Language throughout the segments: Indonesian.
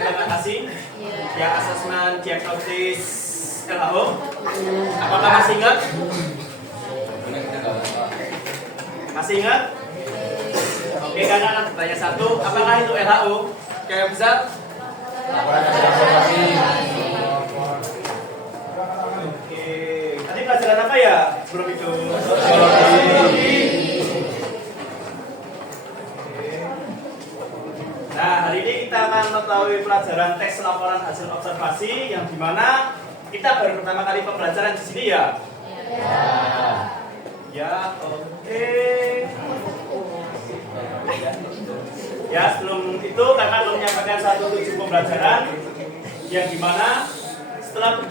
terima kasih yang asesmen diagnosis LHO. Apakah masih ingat? Masih ingat? Oke, karena akan bertanya satu, apakah itu LHO? Kayak bisa? Oke, tadi pelajaran apa ya sebelum itu? Nah, hari ini kita akan mengetahui pelajaran teks laporan hasil observasi yang dimana kita baru pertama kali pembelajaran di sini ya. Ya, oke. Ya, sebelum itu kakak akan menyampaikan satu tujuan pembelajaran yang dimana setelah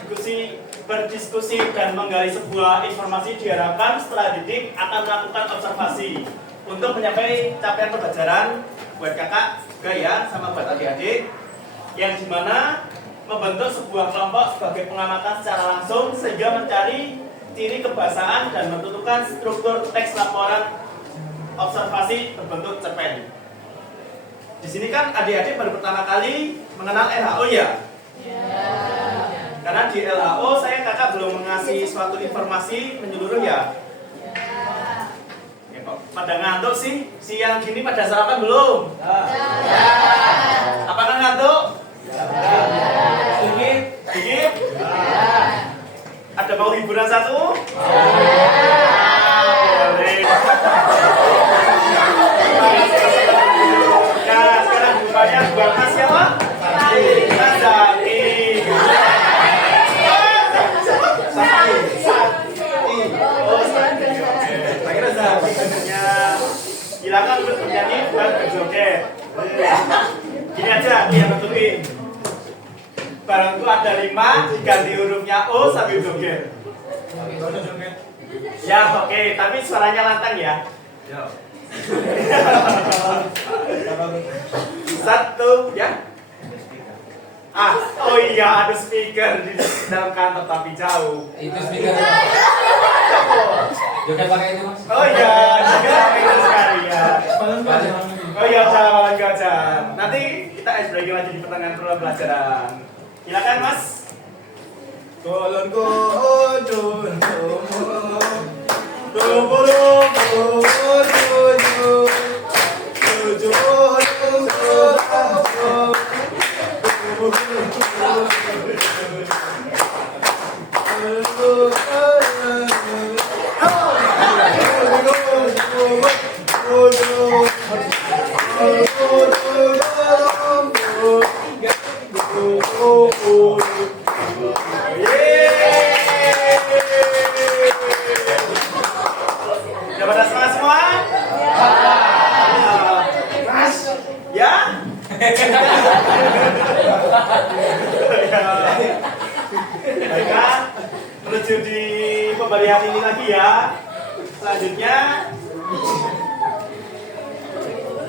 berdiskusi dan menggali sebuah informasi diharapkan setelah didik akan melakukan observasi untuk mencapai capaian pembelajaran buat kakak juga ya sama buat adik-adik yang dimana membentuk sebuah kelompok sebagai pengamatan secara langsung sehingga mencari ciri kebahasaan dan menentukan struktur teks laporan observasi berbentuk cerpen. Di sini kan adik-adik baru pertama kali mengenal LHO ya? Karena di LHO saya kakak belum mengasih suatu informasi menyeluruh ya? Ya kok pada ngantuk sih? Siang gini pada sarapan belum? Apakah ngantuk? Dikit? Dikit? Ada mau hiburan satu? Boleh. Nah, sekarang bukannya buat mas siapa? Mas Zaki. Oh, saya kira Zaki sebenarnya. Silakan untuk bernyanyi buat berjoget. Gini aja, yang tentuin. Barangku ada 5, diganti hurufnya O sambil joget. Ya oke, tapi suaranya lantang ya. Satu ya. Oh iya ada speaker di dalam kantor tapi jauh. Itu speaker. Joget pakai itu mas. Oh iya, juga pakai itu sekali ya. Oh iya, salah gajah. Nanti kita icebreaking lagi di pertengahan pelajaran. Silakan mas. Kolon Udah pada semangat semua? Mas, ya? Baiklah, menuju di pemberian ini lagi ya. Selanjutnya,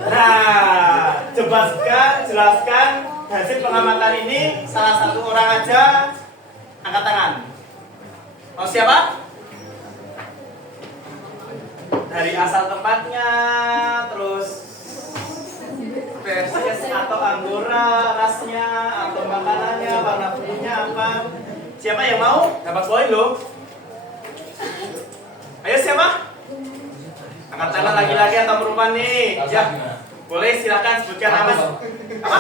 nah, jelaskan hasil pengamatan ini salah satu orang aja angkat tangan. Mau siapa? Dari asal tempatnya, terus spesies atau anggora, rasnya, atau makanannya, warna bulunya apa? Siapa yang mau? Dapat poin loh. Ayo siapa? Angkat tangan laki-laki atau perempuan nih? Ya, boleh silakan sebutkan nama. Apa?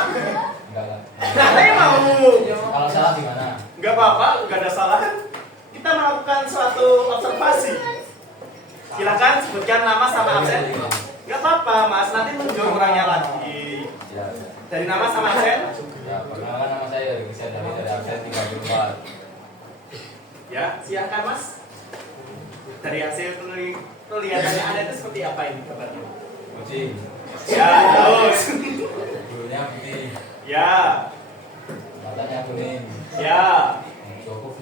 Nah, saya mau. Kalau salah gimana? Enggak apa-apa, enggak ada salah. Kita melakukan suatu observasi. Silakan sebutkan nama sama absen. Enggak apa-apa, Mas. Nanti muncul orangnya lagi. Dari nama sama absen? Ya, perkenalkan nama saya dari absen 34. Ya, silakan Mas. Dari hasil penglihatannya Anda itu seperti apa ini kabarnya? Kucing. Ya, terus. Bulunya putih. Ya. Matanya kuning. Ya. Cukup.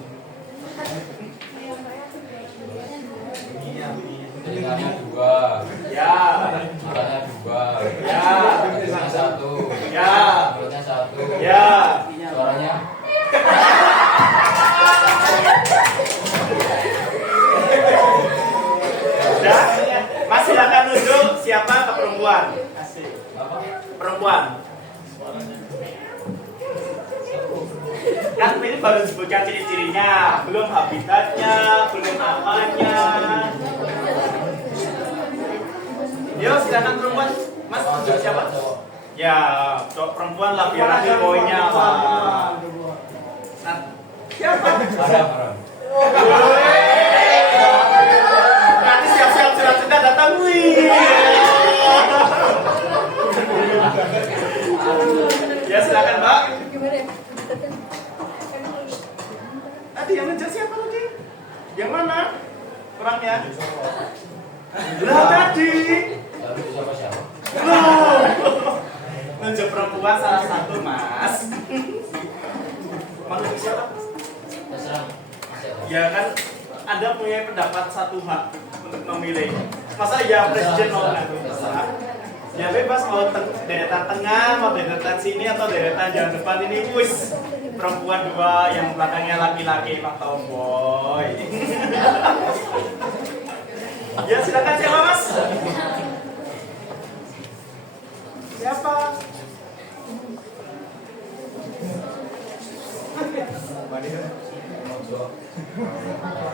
Telinganya 2. Ya. Matanya 2. Ya. Hidungnya 1. Ya. Mulutnya 1. Ya. Suaranya. Udah? Mas silakan nunjuk siapa ke perempuan. Apa? Perempuan. baru disebutkan ciri-cirinya, belum habitatnya, belum namanya. Yo, silakan perempuan, Mas, tunjuk siapa? Ya, cowok perempuan lah biar nanti poinnya apa. Nah, siapa? Haram. Nanti siap-siap surat cinta datang, wih. Ya silakan Mbak. Tadi yang ngejar siapa tadi? Yang mana? Orangnya? Lah tadi. Tapi siapa? Loh. Nunjuk perempuan salah satu Mas. Maksudnya siapa? Terserah. Ya kan Anda punya pendapat satu hak untuk memilih. Masa ya presiden mau ngatur terserah. Ya bebas mau deretan tengah, mau deretan sini atau deretan yang depan ini wis perempuan dua, yang belakangnya laki-laki Pak Tomboy. Ya silakan siapa Mas? Siapa?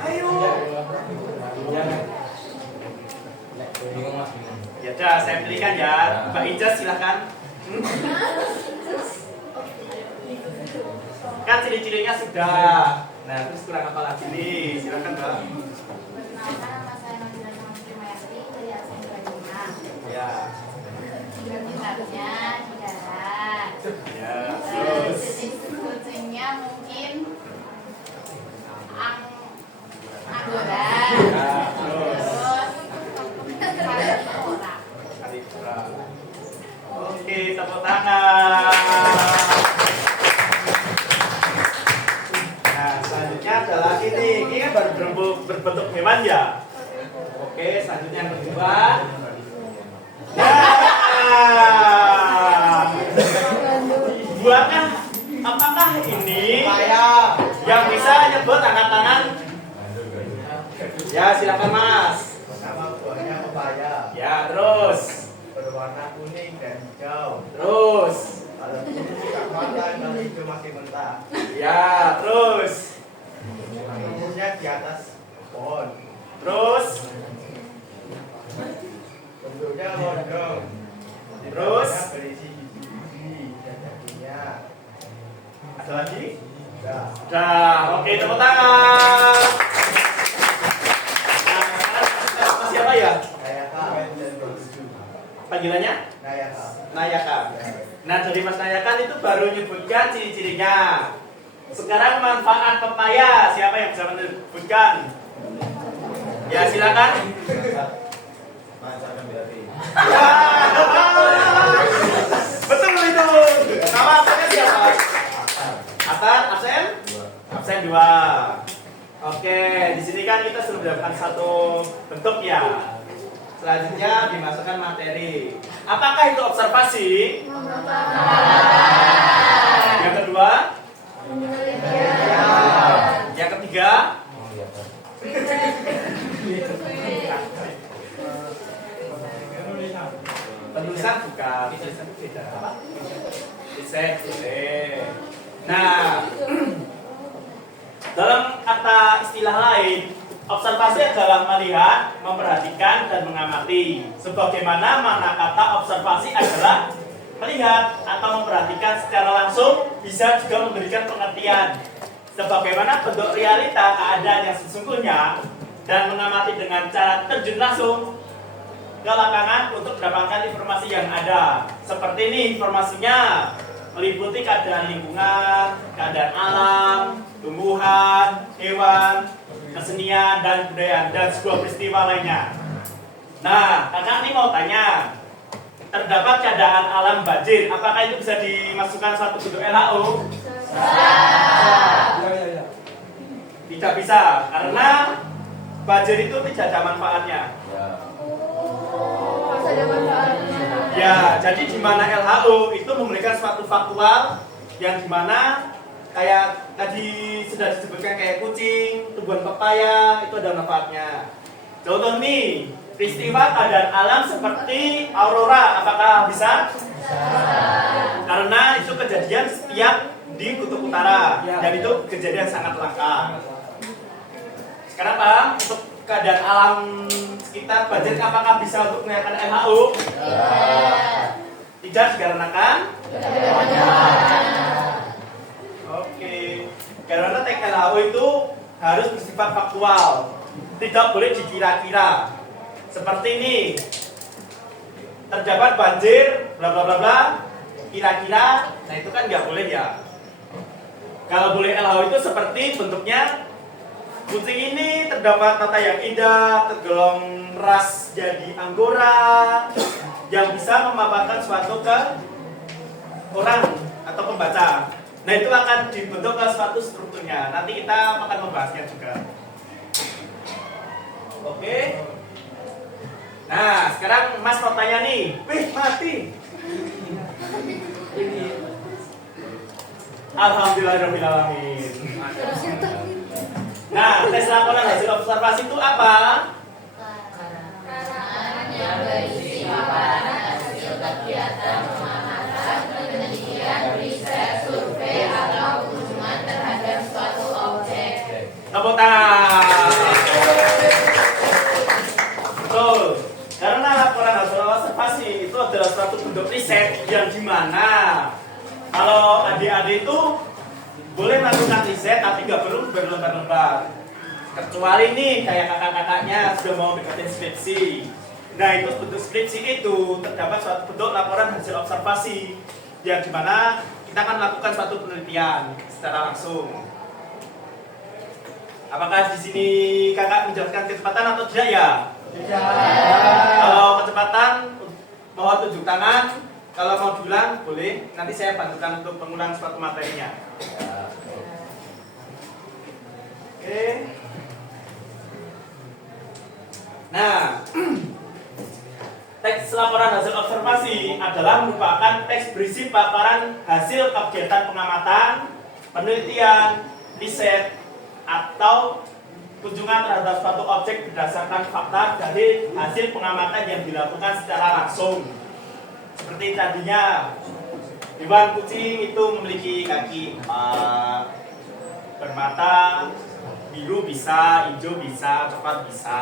Ayo. Bingung Mas, bingung. Ya udah, saya pilihkan ya. Mbak Ijaz silakan. Kan ciri-cirinya sudah. Nah, terus kurang apa lagi nih? Silakan Mbak. Perkenalkan, nama saya Nabila Sumayati dari Yayasan Bandina. Ya. Minatnya sejarah. Ya. Terus Terus. jenis kucingnya mungkin Angora. Ya, terus. Karnivora. Karnivora. Oke, tepuk tangan. Nah, selanjutnya ada lagi nih. Ini kan baru berbentuk hewan ya. Oke, selanjutnya yang kedua. Nah, buatnya apakah ini yang bisa nyebut angkat tangan? Ya, silakan Mas. Nama buahnya pepaya, Ya, terus. berwarna kuning dan hijau. Terus. Kalau kuning tidak matang, kalau hijau masih mentah. Ya, terus. Tumbuhnya di atas pohon. Terus. Bentuknya lonjong. Di Terus? dalamnya berisi biji-biji dan dagingnya. Ada lagi? Nah, Dah, oke, tepuk tangan. Nah, sekarang siapa ya? Nayaka. Panggilannya? Nayaka. Nayaka. Nah, dari Mas Nayakan itu baru menyebutkan ciri-cirinya. Sekarang manfaat pepaya, siapa yang bisa menyebutkan? Ya, silakan. Betul itu. Nama absennya siapa? Atar, absen? Absen 2. Oke, di sini kan kita sudah mendapatkan satu bentuk ya. Selanjutnya dimasukkan materi. Apakah itu observasi? Yang kedua? Yang ketiga? Penulisan bukan. Penulisan itu beda. Apa? Riset, boleh. Nah, dalam kata istilah lain, observasi adalah melihat, memperhatikan, dan mengamati. Sebagaimana makna kata observasi adalah melihat atau memperhatikan secara langsung, bisa juga memberikan pengertian. Sebagaimana bentuk realita keadaan yang sesungguhnya, dan mengamati dengan cara terjun langsung ke lapangan untuk mendapatkan informasi yang ada. Seperti ini informasinya, meliputi keadaan lingkungan, keadaan alam, tumbuhan, hewan, kesenian, dan budaya, dan sebuah peristiwa lainnya. Nah, kakak ini mau tanya, terdapat keadaan alam banjir, apakah itu bisa dimasukkan suatu bentuk LHO? Tidak bisa, karena banjir itu tidak ada manfaatnya. Ya, jadi di mana LHO itu memberikan suatu faktual yang dimana kayak tadi sudah disebutkan kayak kucing, tumbuhan pepaya itu ada manfaatnya. Contoh nih, peristiwa keadaan alam seperti aurora, apakah bisa? Karena itu kejadian setiap di kutub utara, dan itu kejadian sangat langka. Sekarang Pak, untuk keadaan alam sekitar banjir apakah bisa untuk meningkatkan LHU? Tidak dikarenakan? Oke, karena teks LHU itu harus bersifat faktual, tidak boleh dikira-kira. Seperti ini, terdapat banjir, bla bla bla bla, kira-kira, nah itu kan nggak boleh ya. Kalau boleh LHU itu seperti bentuknya, kucing ini terdapat tata yang indah, tergolong ras jadi anggora, yang bisa memaparkan suatu ke orang atau pembaca. Nah itu akan dibentuk ke suatu strukturnya. Nanti kita akan membahasnya juga. Oke. Nah sekarang Mas mau tanya nih. Wih mati. Alhamdulillahirobbilalamin. Nah tes laporan hasil observasi itu apa? Keterangan yang berisi paparan hasil kegiatan pengamatan, penelitian, riset, survei, atau kunjungan terhadap suatu objek. Tepuk tangan. Betul. Karena laporan hasil observasi itu adalah suatu bentuk riset yang dimana kalau adik-adik itu boleh melakukan riset tapi nggak perlu berlembar-lembar. Kecuali nih kayak kakak-kakaknya sudah mau deketin skripsi. Nah itu bentuk skripsi itu terdapat suatu bentuk laporan hasil observasi yang dimana kita akan melakukan suatu penelitian secara langsung. Apakah di sini kakak menjelaskan kecepatan atau tidak ya? Tidak. Kalau kecepatan mohon tunjuk tangan. Kalau mau diulang boleh. Nanti saya bantukan untuk pengulang suatu materinya. Oke. Nah, teks laporan hasil observasi adalah merupakan teks berisi paparan hasil kegiatan pengamatan, penelitian, riset, atau kunjungan terhadap suatu objek berdasarkan fakta dari hasil pengamatan yang dilakukan secara langsung. Seperti tadinya, hewan kucing itu memiliki kaki 4, bermata, biru bisa, hijau bisa, coklat bisa.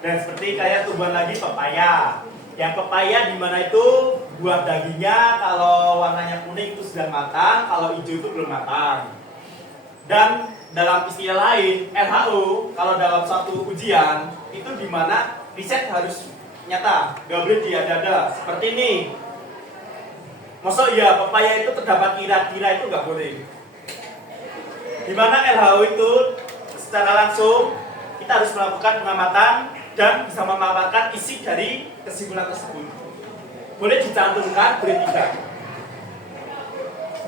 Dan seperti kayak tumbuhan lagi pepaya. Yang pepaya di mana itu buah dagingnya kalau warnanya kuning itu sudah matang, kalau hijau itu belum matang. Dan dalam istilah lain, LHU kalau dalam satu ujian itu di mana riset harus nyata, nggak boleh diada-ada. Seperti ini. Maksud ya pepaya itu terdapat kira-kira itu nggak boleh. Di mana LHU itu secara langsung kita harus melakukan pengamatan dan bisa memaparkan isi dari kesimpulan tersebut. Boleh dicantumkan, boleh tidak.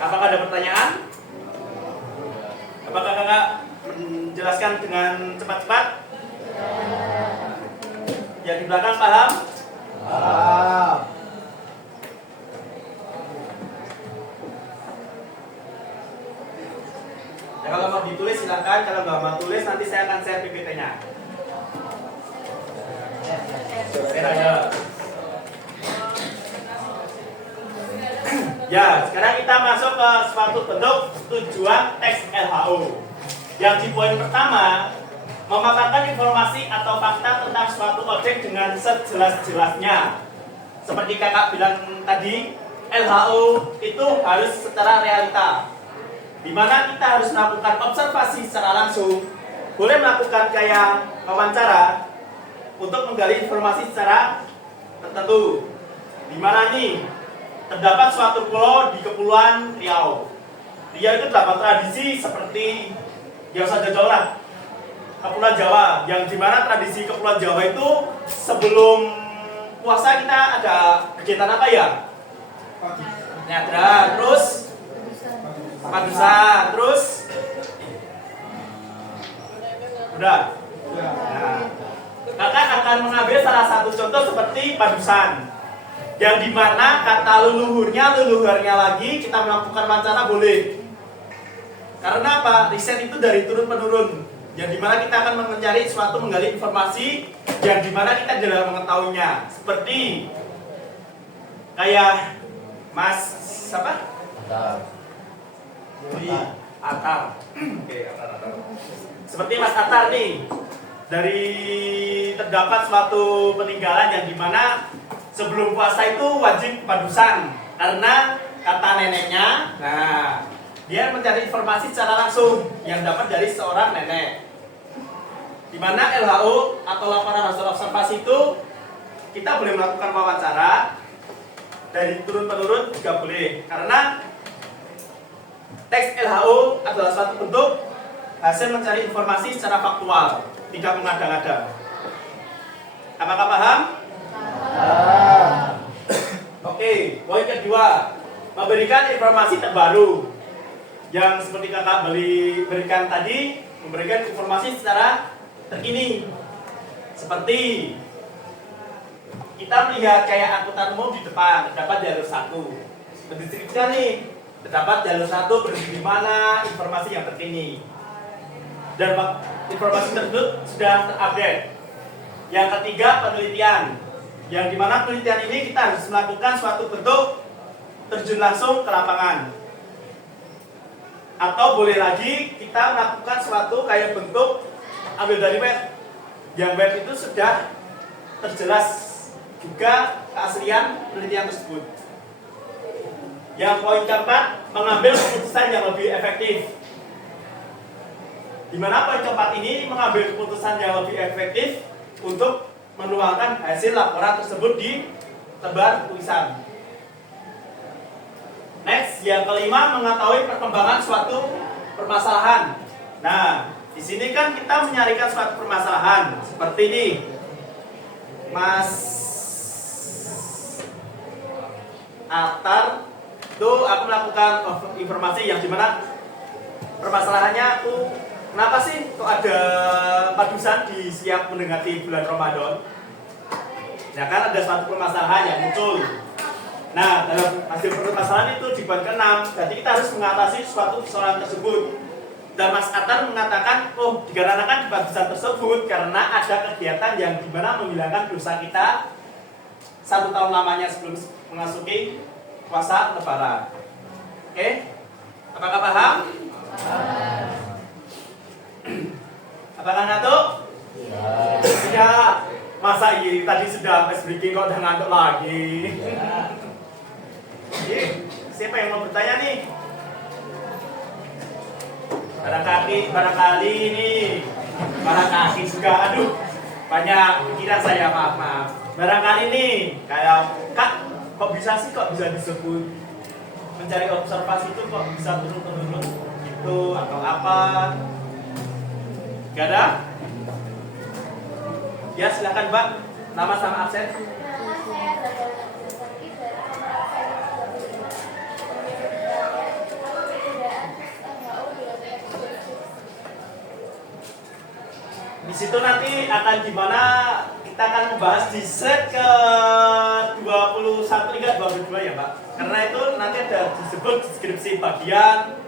Apakah ada pertanyaan? Apakah kakak menjelaskan dengan cepat-cepat? Yang di belakang paham? Paham. Ya, kalau mau ditulis silahkan, kalau nggak mau tulis nanti saya akan share PPT-nya. Ya, sekarang kita masuk ke suatu bentuk tujuan teks LHU. Yang di poin pertama, memaparkan informasi atau fakta tentang suatu objek dengan sejelas-jelasnya. Seperti kakak bilang tadi, LHU itu harus secara realita, di mana kita harus melakukan observasi secara langsung. Boleh melakukan kayak wawancara untuk menggali informasi secara tertentu. Di mana nih terdapat suatu pulau di Kepulauan Riau. Riau itu terdapat tradisi seperti yang saja jauh lah, Kepulauan Jawa, yang dimana tradisi Kepulauan Jawa itu sebelum puasa kita ada kegiatan apa ya? Nyadra, terus padusan, terus udah. Nah, kakak akan mengambil salah satu contoh seperti padusan, yang dimana kata leluhurnya lagi kita melakukan wawancara boleh. Karena apa? Riset itu dari turun menurun, yang dimana kita akan mencari suatu menggali informasi yang dimana kita tidak mengetahuinya. Seperti kayak Mas siapa? Yuli Atar. Oke, Atar. Seperti Mas Atar nih, dari terdapat suatu peninggalan yang dimana sebelum puasa itu wajib padusan karena kata neneknya. Nah, dia mencari informasi secara langsung yang dapat dari seorang nenek. Dimana LHO atau laporan hasil observasi itu kita boleh melakukan wawancara dari turun-menurun juga boleh, karena teks LHO adalah suatu bentuk hasil mencari informasi secara faktual, tidak mengada-ngada. Apakah paham? Oke, poin kedua, memberikan informasi terbaru. Yang seperti kakak berikan tadi, memberikan informasi secara terkini. Seperti kita melihat kayak angkutan umum di depan, terdapat jalur 1. Mendistribusikan nih, terdapat jalur 1 berhenti di mana, informasi yang terkini. Dan informasi tersebut sudah terupdate. Yang ketiga, penelitian. Yang dimana penelitian ini kita harus melakukan suatu bentuk terjun langsung ke lapangan. Atau boleh lagi kita melakukan suatu kayak bentuk ambil dari web. Yang web itu sudah terjelas juga keaslian penelitian tersebut. Yang poin keempat, mengambil keputusan yang lebih efektif. Di mana poin keempat ini mengambil keputusan yang lebih efektif untuk menuangkan hasil laporan tersebut di lembar tulisan. Next, yang kelima, mengetahui perkembangan suatu permasalahan. Nah, di sini kan kita menyarikan suatu permasalahan seperti ini, Mas Atar. Tuh, aku melakukan informasi yang dimana permasalahannya aku kenapa sih kok ada padusan di setiap mendekati bulan Ramadan? Ya kan ada suatu permasalahan yang muncul. Nah, dalam hasil permasalahan itu di poin ke-6, berarti kita harus mengatasi suatu persoalan tersebut. Dan Mas Atar mengatakan, oh dikarenakan di padusan tersebut karena ada kegiatan yang dimana menghilangkan dosa kita 1 tahun lamanya sebelum memasuki puasa Lebaran. Oke? Apakah paham? Apakah ngantuk? Tidak. Masa ini tadi sudah pas breaking kok udah ngantuk lagi? Jadi, siapa yang mau bertanya nih? Barangkali ini juga, aduh, banyak pikiran saya, maaf. Barangkali nih, kayak Kak, kok bisa disebut mencari observasi itu kok bisa turun-turun gitu atau apa? Gak ada? Ya silakan Mbak, nama sama absen. Nama saya Zadar Nazaki dari nomor absen 35. Di situ nanti akan gimana kita akan membahas di slide ke 21 hingga 22 ya Pak. Karena itu nanti ada disebut deskripsi bagian,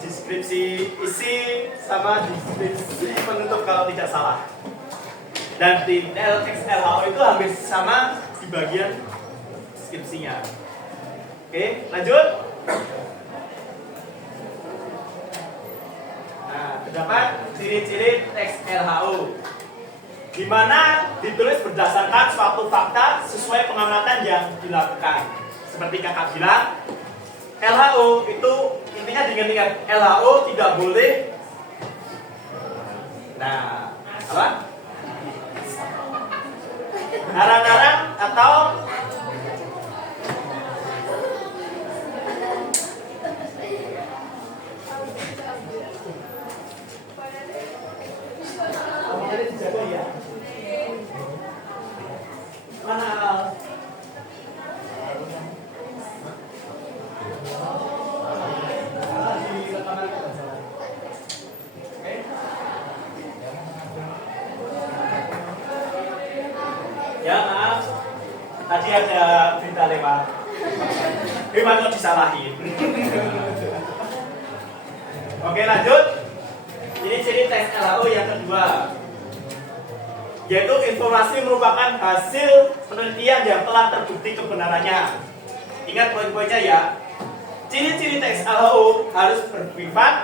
deskripsi isi, sama deskripsi penutup kalau tidak salah. Dan di LXLHO itu hampir sama di bagian deskripsinya. Oke, lanjut. Nah, terdapat ciri-ciri teks LHO, di mana ditulis berdasarkan suatu fakta sesuai pengamatan yang dilakukan. Seperti kakak bilang, LHO itu intinya diingat-ingat, LHO tidak boleh. Nah, apa? Ngarang-ngarang atau mana? Ya maaf, tadi ada berita lewat. Gimana kok disalahin? Oke lanjut. Ini ciri tes LHO yang kedua, yaitu informasi merupakan hasil penelitian yang telah terbukti kebenarannya. Ingat poin-poinnya ya. Ciri-ciri teks LHO harus bersifat.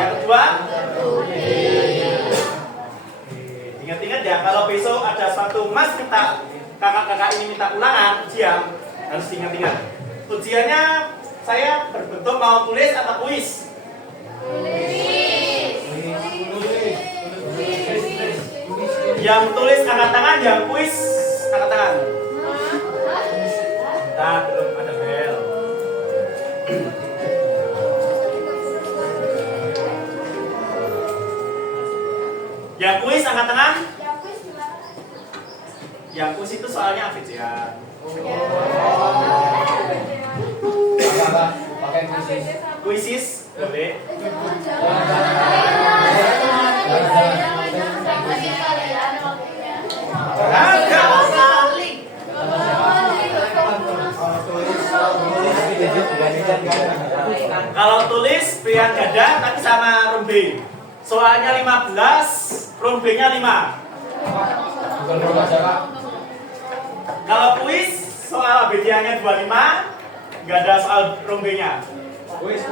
Yang kedua, ingat-ingat ya, kalau besok ada suatu mas minta kakak-kakak ini minta ulangan ujian, harus ingat-ingat. Ujiannya saya berbentuk mau tulis atau kuis? Yang tulis angkat tangan, yang kuis angkat tangan. Nah, belum ada bel. Yang kuis angkat tangan. Yang kuis itu soalnya abecedan. Apa? Pakai kuisis. Kuisis boleh. Kalau tulis pilihan ganda tapi sama rombe. Soalnya 15, rombenya 5. Bukan berbaca, Kak. Kalau kuis soal abjadnya 25, nggak ada soal rombenya. Kuis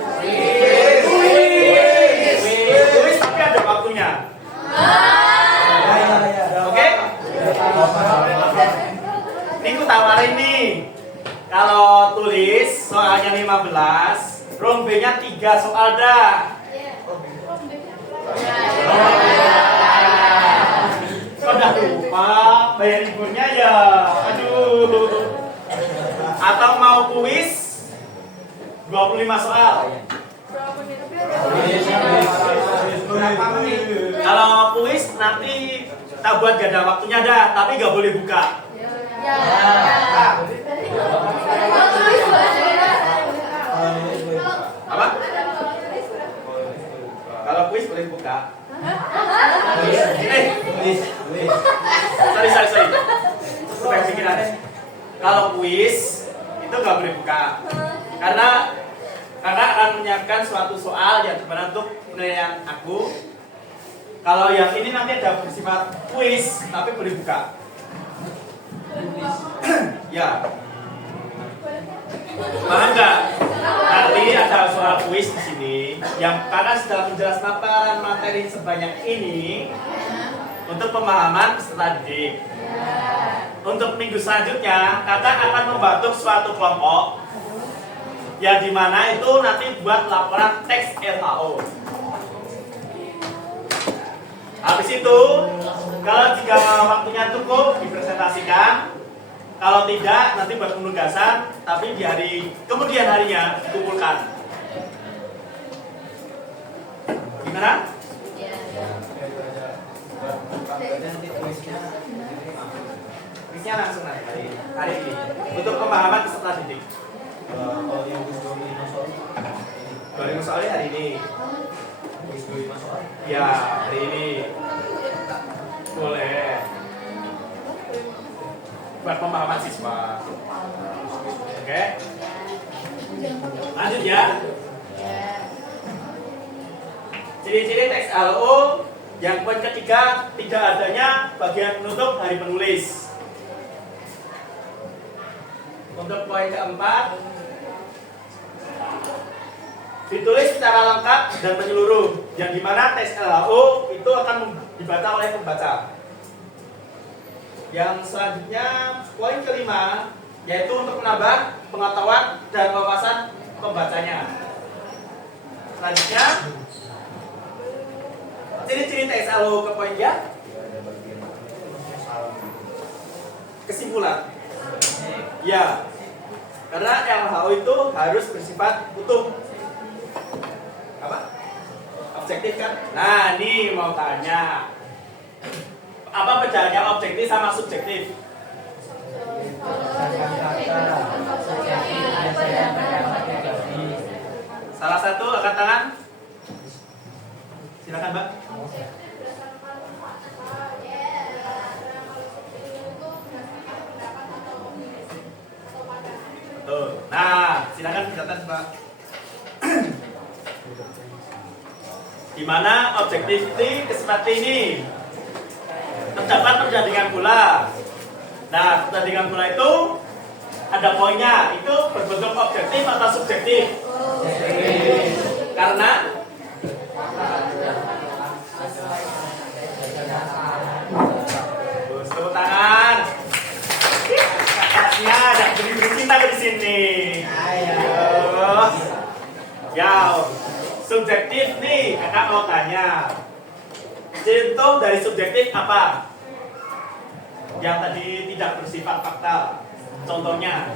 tapi ada waktunya. Oke? Ini aku tawarin nih. Kalau tulis soalnya 15, rombenya 3 soal dah. Kok udah lupa bayar liburnya ya? Aduh. Atau mau kuis 25 soal. Kalau kuis nanti kita buat gak ada waktunya dah, tapi gak boleh buka. Apa? Kalau kuis boleh buka. Sorry. Supaya pikiran. Kalau kuis itu nggak boleh buka, karena kakak akan menyiapkan suatu soal yang sebenarnya untuk penilaian aku. Kalau yang ini nanti ada bersifat kuis, tapi boleh buka. Ya. Paham nggak? Nanti ada soal kuis di sini yang karena sudah menjelaskan paparan materi sebanyak ini untuk pemahaman peserta didik. Untuk minggu selanjutnya, kakak akan membentuk suatu kelompok yang dimana itu nanti buat laporan teks LHO. Habis itu, kalau jika waktunya cukup dipresentasikan. Kalau tidak, nanti buat penugasan, tapi di hari kemudian harinya dikumpulkan. Gimana? Kuisnya langsung nanti hari ini untuk pemahaman peserta didik. Kalau yang 25 soalnya hari ini. Ya, hari ini. Boleh. Buat pemahaman siswa. Oke. Lanjut ya. Ciri-ciri teks LHO yang poin ketiga, tidak adanya bagian penutup dari penulis. Untuk poin keempat, ditulis secara lengkap dan menyeluruh, yang dimana teks LHO itu akan dibaca oleh pembaca. Yang selanjutnya, poin kelima, yaitu untuk menambah pengetahuan dan wawasan pembacanya. Selanjutnya, ciri-ciri teks LHO ke poin ya. Kesimpulan. Ya, karena LHO itu harus bersifat utuh. Apa? Objektif kan? Nah, ini mau tanya. Apa bedanya objektif sama subjektif? Salah satu angkat tangan. Silakan, Mbak. Tuh. Nah, silakan catat, Mbak. Di mana objektivity seperti ini. Terdapat pertandingan bola. Nah, pertandingan bola itu ada poinnya. Itu berbentuk objektif atau subjektif? Karena tepuk tangan. Kakaknya ada beri cinta di sini. Ayo. Ya, subjektif nih, kakak mau tanya. Contoh dari subjektif apa? Yang tadi tidak bersifat fakta. Contohnya.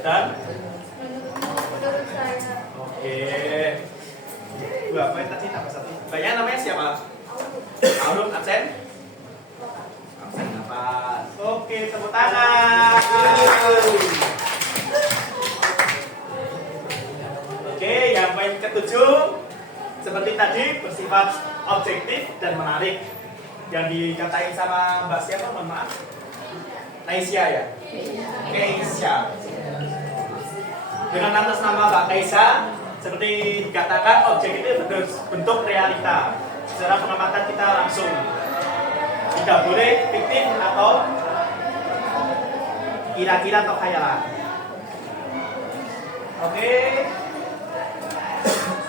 Dan? Oke. Dua poin tadi tambah satu. Banyak namanya siapa? Auruk absen? Absen apa? Oke, tepuk tangan. Oke, yang poin ketujuh seperti tadi bersifat objektif dan menarik. Yang dikatain sama Mbak siapa? Mohon maaf. Naisya ya? Keisha. Dengan atas nama Mbak Keisha, seperti dikatakan objek itu bentuk realita. Secara pengamatan kita langsung. Tidak boleh fiktif atau kira-kira atau khayalan. Oke.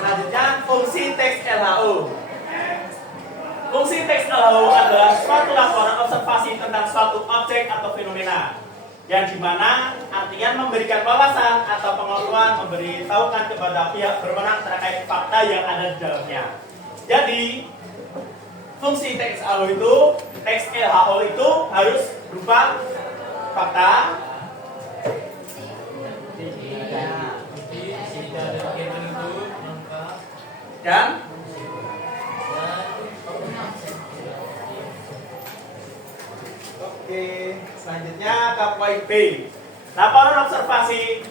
Selanjutnya fungsi teks LHO. Fungsi teks LHO adalah suatu laporan observasi tentang suatu objek atau fenomena yang dimana artinya memberikan wawasan atau pengetahuan, memberitahukan kepada pihak berwenang terkait fakta yang ada di dalamnya. Jadi fungsi teks LHO itu harus berupa fakta, dan oke, selanjutnya ke poin B. Laporan observasi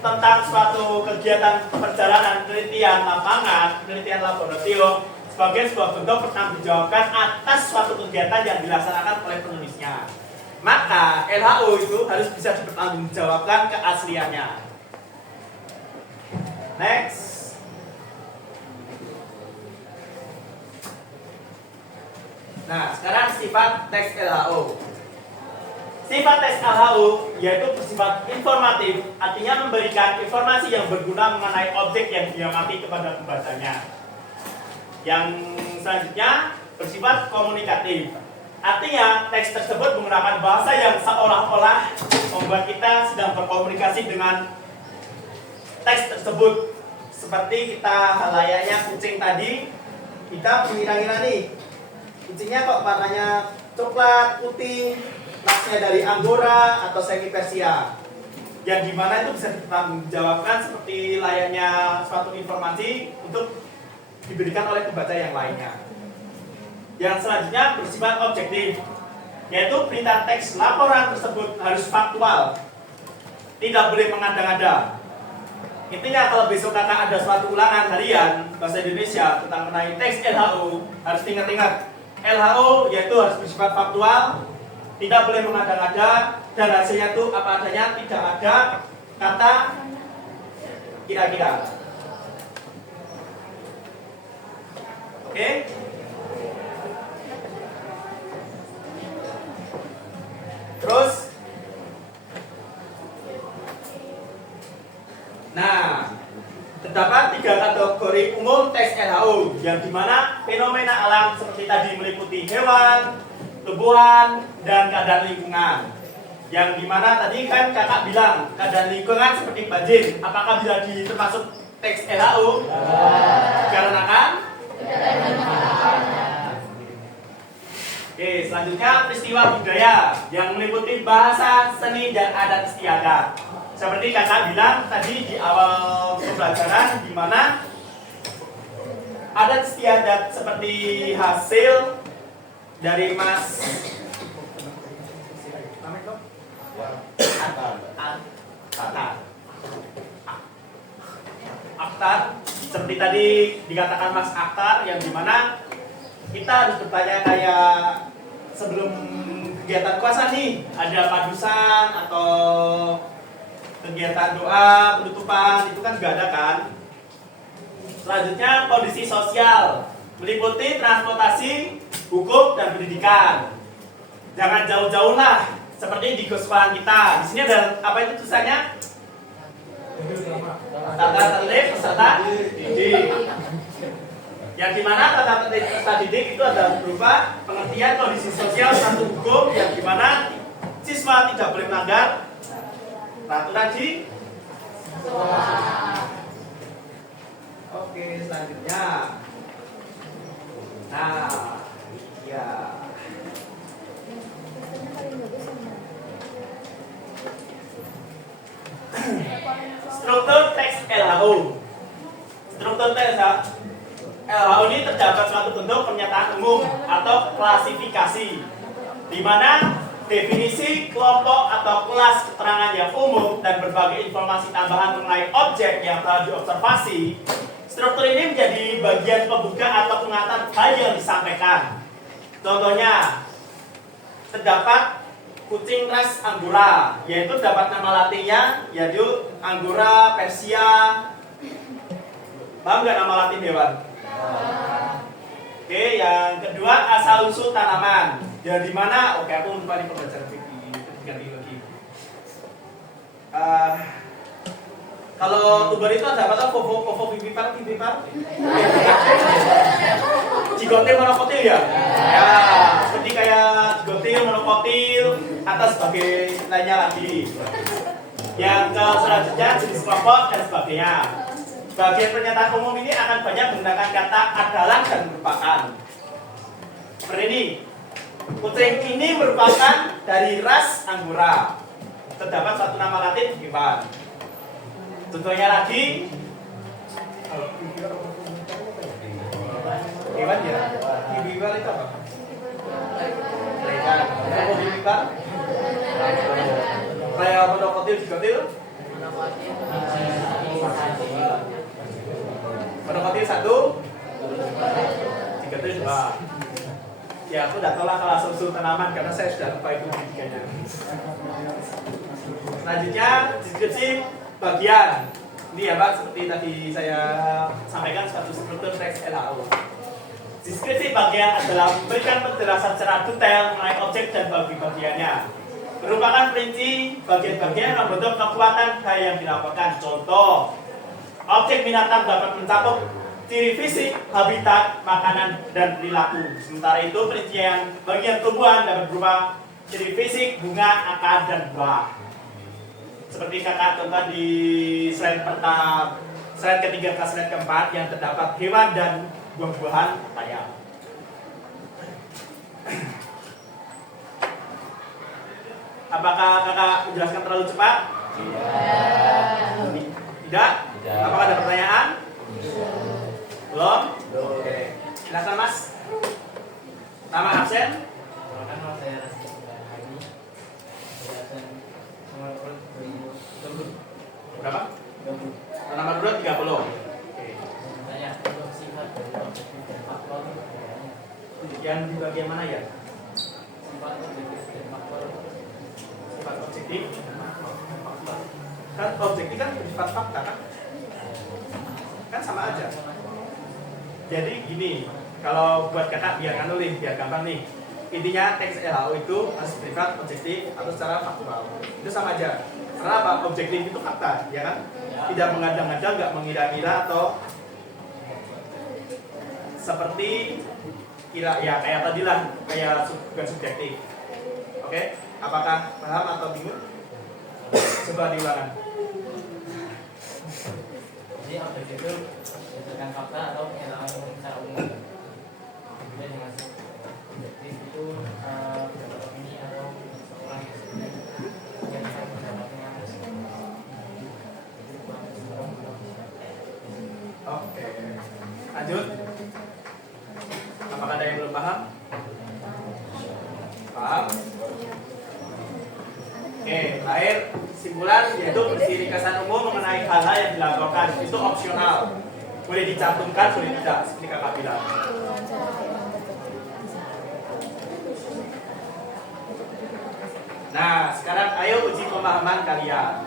tentang suatu kegiatan perjalanan penelitian lapangan, penelitian laboratorium sebagai sebuah bentuk pertanggungjawaban atas suatu kegiatan yang dilaksanakan oleh penulisnya. Maka LHO itu harus bisa dipertanggungjawabkan keasliannya. Next. Nah, sekarang sifat teks LHO. Sifat teks LHO yaitu bersifat informatif, artinya memberikan informasi yang berguna mengenai objek yang diamati kepada pembacanya. Yang selanjutnya bersifat komunikatif, artinya teks tersebut menggunakan bahasa yang seolah-olah membuat kita sedang berkomunikasi dengan teks tersebut. Seperti kita layaknya kucing tadi, kita mengira-ngira nih, kucingnya kok warnanya coklat, putih, rasnya dari Anggora atau Semi Persia. Yang dimana itu bisa dipertanggungjawabkan seperti layaknya suatu informasi untuk diberikan oleh pembaca yang lainnya. Yang selanjutnya bersifat objektif, yaitu berita teks laporan tersebut harus faktual, tidak boleh mengada-ngada. Intinya kalau besok kakak ada suatu ulangan harian bahasa Indonesia tentang mengenai teks LHO, harus ingat-ingat LHO yaitu harus bersifat faktual, tidak boleh mengada-ngada, dan hasilnya itu apa adanya, tidak ada kata kira-kira. Oke? Terus, nah, terdapat 3 kategori umum teks LHO, yang dimana fenomena alam seperti tadi meliputi hewan, tumbuhan, dan keadaan lingkungan. Yang dimana tadi kan kakak bilang keadaan lingkungan seperti banjir, apakah bisa termasuk teks LHO? Karena kan? Oke, selanjutnya peristiwa budaya yang meliputi bahasa, seni, dan adat istiadat. Seperti kakak bilang tadi di awal pembelajaran, di mana adat istiadat seperti hasil dari Mas Akhtar, seperti tadi dikatakan Mas Akhtar, yang dimana kita harus bertanya kayak sebelum kegiatan puasa nih, ada padusan atau kegiatan doa, penutupan, itu kan juga ada kan. Selanjutnya kondisi sosial, meliputi transportasi, hukum, dan pendidikan. Jangan jauh-jauh lah, seperti di kesekolah kita. Di sini ada apa itu tulisannya? Tata tertib peserta didik. Yang dimana tata tertib peserta didik itu ada berupa pengertian kondisi sosial satu hukum yang dimana siswa tidak boleh melanggar peraturan di Oke, selanjutnya. Nah, ya. struktur teks LHO. Struktur teks LHO ini terdapat suatu bentuk pernyataan umum atau klasifikasi, di mana definisi kelompok atau kelas keterangan yang umum dan berbagai informasi tambahan mengenai objek yang telah diobservasi. Struktur ini menjadi bagian pembuka atau pengantar hal yang disampaikan. Contohnya, terdapat kucing ras Anggora, yaitu dapat nama latinnya yaitu Anggora persia. Paham nggak nama latin hewan? Oke, yang kedua asal usul tanaman. Ya di mana? Oke, aku lupa nih pembelajaran fikih. Ganti lagi. Kalau tuber itu ada apa tuh? Kofo vivipar. Jigotil monokotil ya? Ya, seperti kayak jigotil, monokotil, atau sebagai lainnya lagi. Yang ke selanjutnya jenis kelompok dan sebagainya. Bagian pernyataan umum ini akan banyak menggunakan kata adalah dan merupakan. Seperti ini. Kucing ini merupakan dari ras Anggora. Terdapat satu nama latin hewan. Contohnya lagi hewan ya. Hewan itu apa? Ikan. Ikan. Kayak monokotil, jigotil. Monokotil satu, jigotil dua. Ya, aku udah tolak kalau asal-usul tanaman karena saya sudah lupa itu tiga-tiganya. Selanjutnya deskripsi bagian. Ini ya Pak, seperti tadi saya sampaikan suatu struktur teks LHO. Deskripsi bagian adalah memberikan penjelasan secara detail mengenai objek dan bagi-bagiannya. Merupakan perinci bagian-bagian yang membentuk kekuatan hal yang dilaporkan. Contoh, objek binatang dapat mencakup ciri fisik, habitat, makanan, dan perilaku. Sementara itu perincian bagian tumbuhan dapat berupa ciri fisik, bunga, akar, dan buah. Seperti kakak contoh di slide pertama, slide ketiga ke slide keempat yang terdapat hewan dan buah-buahan ayam. Apakah kakak menjelaskan terlalu cepat? Tidak? Apakah ada pertanyaan? Belum? Oke. Silakan Mas. Nama absen? Berapa? Nama darurat 30. Oke. Yang di bagian mana ya? Sifat objektif. Kan objektif kan sifat fakta kan? Kan sama aja. Jadi gini, kalau buat kakak biar nulis biar gampang nih. Intinya teks LHO itu harus bersifat objektif atau secara faktual. Itu sama aja. Karena apa? Objektif itu fakta, ya kan? Tidak mengada-ngada, nggak mengira-ngira atau seperti kira ya kayak tadi lah, kayak bukan subjektif. Oke? Apakah paham atau bingung? Coba diulangan. Jadi objektif itu berdasarkan fakta atau pengetahuan umum secara umum. Kemudian yang masuk objektif itu ini atau seorang yang bisa mendapatkan Oke. Lanjut. Apakah ada yang belum paham? Paham? Oke, terakhir simpulan yaitu berisi ringkasan umum mengenai hal-hal yang dilaporkan. Itu opsional. Boleh dicantumkan, boleh tidak, seperti kakak bilang. Nah, sekarang ayo uji pemahaman kalian.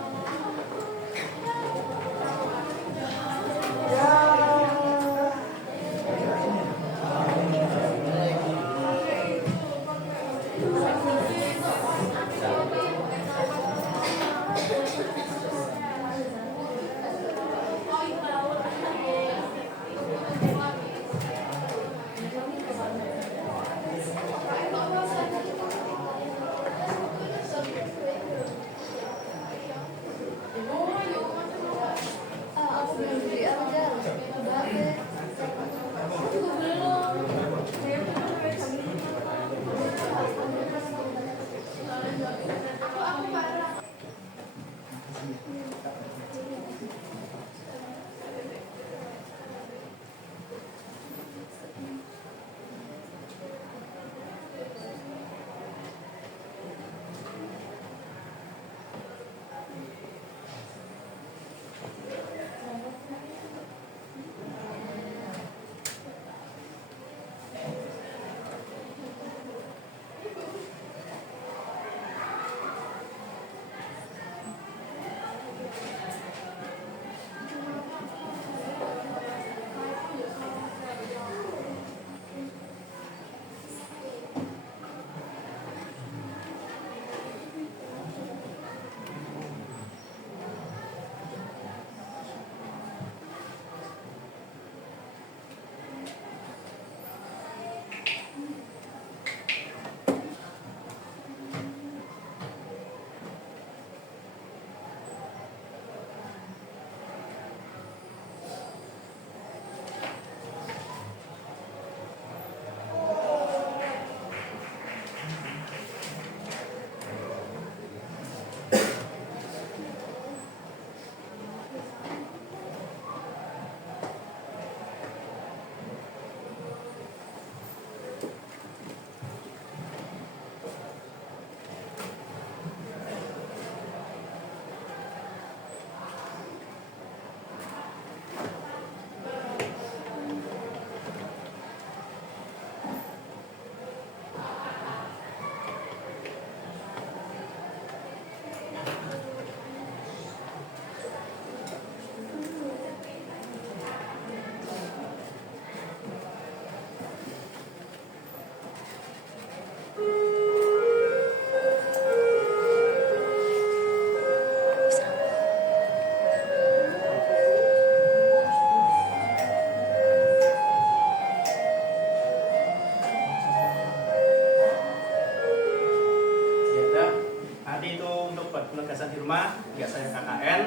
penugasan di rumah, nggak saya KKN.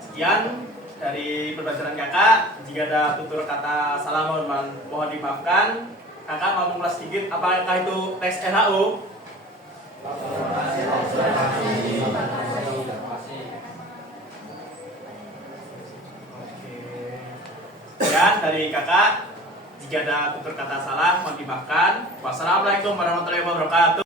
Sekian dari pembelajaran kakak. Jika ada tutur kata salah mohon dimaafkan. Kakak mau mengulas sedikit, apakah itu teks NHU? Sekian dari kakak. Jika ada tutur kata salah mohon dimaafkan. Wassalamualaikum warahmatullahi wabarakatuh.